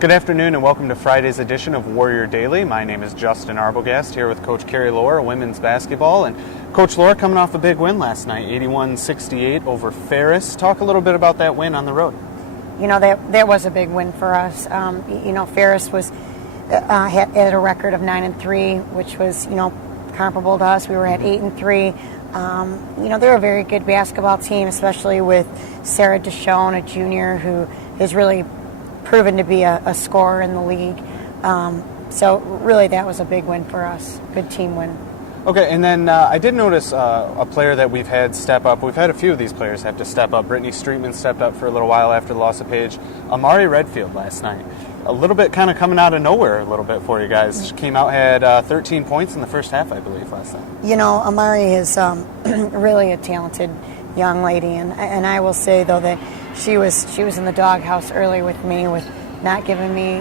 Good afternoon and welcome to Friday's edition of Warrior Daily. My name is Justin Arbogast here with Coach Carrie Lohr, women's basketball. And Coach Lohr coming off a big win last night, 81-68 over Ferris. Talk a little bit about that win on the road. You know, that was a big win for us. Ferris was had a record of 9-3, which was, comparable to us. We were at 8-3. They're a very good basketball team, especially with Sarah Deshone, a junior who is really proven to be a scorer in the league. So really that was a big win for us. Good team win. Okay, and then I did notice a player that we've had step up. We've had a few of these players have to step up. Brittany stepped up for a little while after the loss of Paige. Imari Redfield last night. A little bit kind of coming out of nowhere a little bit for you guys. She came out, had 13 points in the first half, I believe, last night. Imari is really a talented young lady, and I will say, though, that she was in the doghouse early with me, with not giving me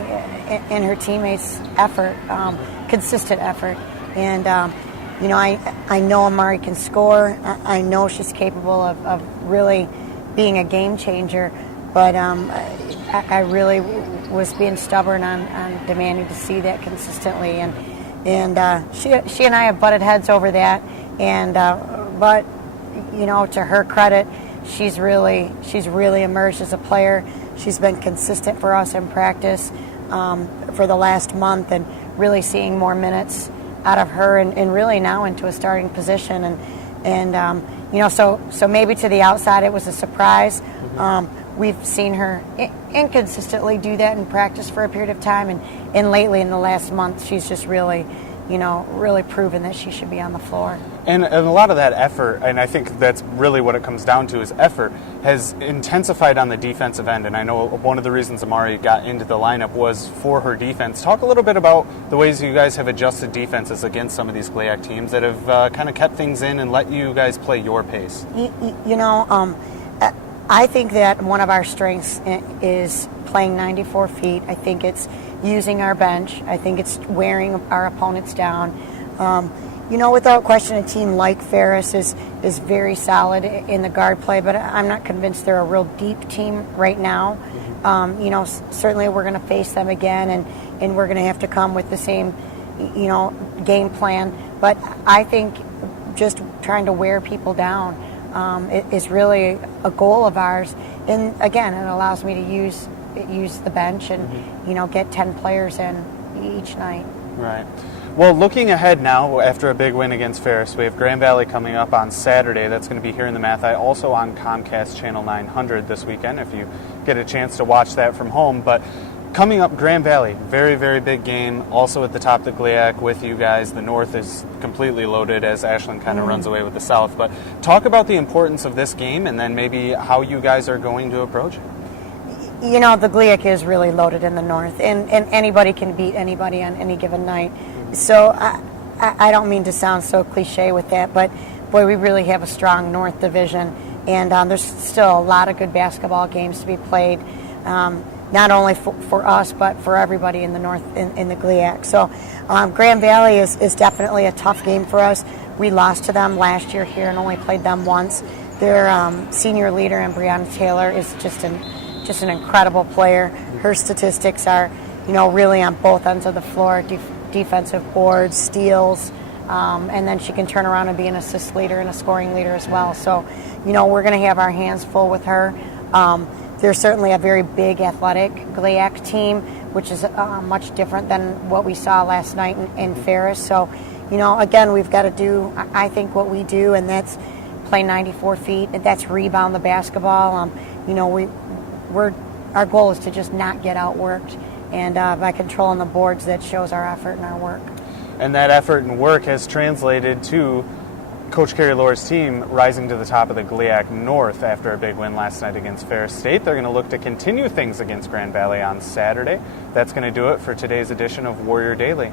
and her teammates effort, consistent effort. And, I know Imari can score. I know she's capable of really being a game changer. But I really was being stubborn on demanding to see that consistently. And she and I have butted heads over that. And but, to her credit, she's really emerged as a player. She's been consistent for us in practice for the last month, and really seeing more minutes out of her, and really now into a starting position. So maybe to the outside it was a surprise. We've seen her inconsistently do that in practice for a period of time, and lately in the last month she's just really proven that she should be on the floor. And a lot of that effort, and I think that's really what it comes down to, is effort, has intensified on the defensive end. And I know one of the reasons Imari got into the lineup was for her defense. Talk a little bit about the ways you guys have adjusted defenses against some of these GLIAC teams that have kind of kept things in and let you guys play your pace. I think that one of our strengths is playing 94 feet. I think it's using our bench. I think it's wearing our opponents down. Without question, a team like Ferris is very solid in the guard play, but I'm not convinced they're a real deep team right now. Certainly we're going to face them again, and we're going to have to come with the same, game plan. But I think just trying to wear people down is really a goal of ours. And again, it allows me to use the bench and get 10 players in each night. Right. Well, looking ahead now, after a big win against Ferris, we have Grand Valley coming up on Saturday. That's going to be here in the Mathi, also on Comcast Channel 900 this weekend if you get a chance to watch that from home. But coming up, Grand Valley, very, very big game, also at the top of the GLIAC with you guys. The North is completely loaded as Ashland kind of runs away with the South. But talk about the importance of this game and then maybe how you guys are going to approach it. The GLIAC is really loaded in the North, and anybody can beat anybody on any given night. So I don't mean to sound so cliche with that, but boy, we really have a strong North division, and there's still a lot of good basketball games to be played, not only for us, but for everybody in the North in the GLIAC. So Grand Valley is definitely a tough game for us. We lost to them last year here and only played them once. Their senior leader, Brianna Taylor, is just an incredible player. Her statistics are, really on both ends of the floor, defensive boards, steals, and then she can turn around and be an assist leader and a scoring leader as well. So, we're going to have our hands full with her. They're certainly a very big athletic GLIAC team, which is much different than what we saw last night in Ferris. So, again, we've got to do, I think, what we do, and that's play 94 feet. That's rebound the basketball. Our goal is to just not get outworked, and by controlling the boards, that shows our effort and our work. And that effort and work has translated to Coach Carrie Lohr's team rising to the top of the GLIAC North after a big win last night against Ferris State. They're going to look to continue things against Grand Valley on Saturday. That's going to do it for today's edition of Warrior Daily.